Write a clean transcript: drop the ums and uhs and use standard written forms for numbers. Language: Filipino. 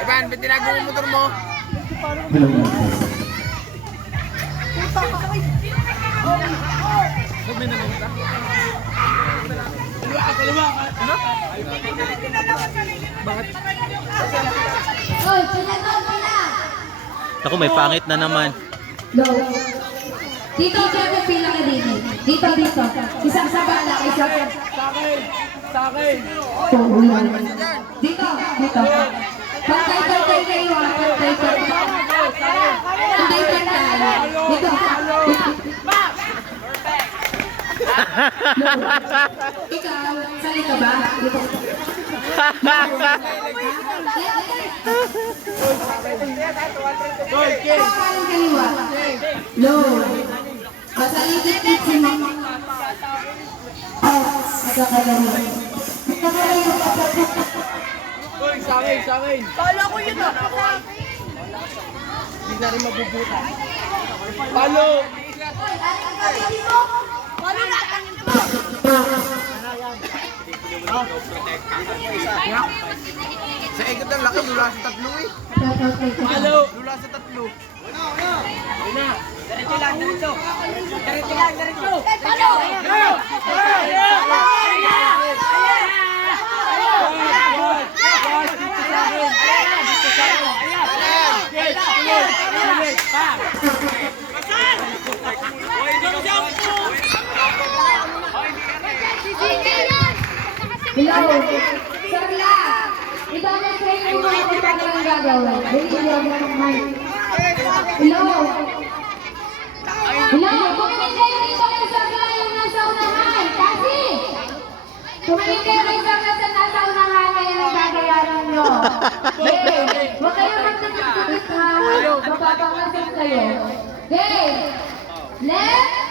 Iban, ba't tinago mo motor mo? Ako, may pangit na naman. Low. Dito, Kevin, pila ka dito. Dito. Isang sa bala, isang sa akin. Dito. Pantay kayo, pantay. Dito. Ikaw, sali ka ba? Dito. Kaliwa. Low. Masaligit si Mama. Magkakalayo. Sa akin. Kala ko yun ah. Hindi na rin mabubuta. Palo! Paano natin ito? Sa ikot ng laki, lula sa tatlo eh. Halo. Lula sa tatlo. Diretso lang. Paano? Hello. Sarla. I-demonstrate mo mga kung paano ang gagawin. Hello. Tumingin kayo dito kay Sarla yung nasa unahan. Kasi, tumingin kayo kay Sarla sa nasa unahan ngayon ang gagayaran nyo. Okay. Huwag kayo magtututut ha. Mapapangasan kayo. Okay. Left.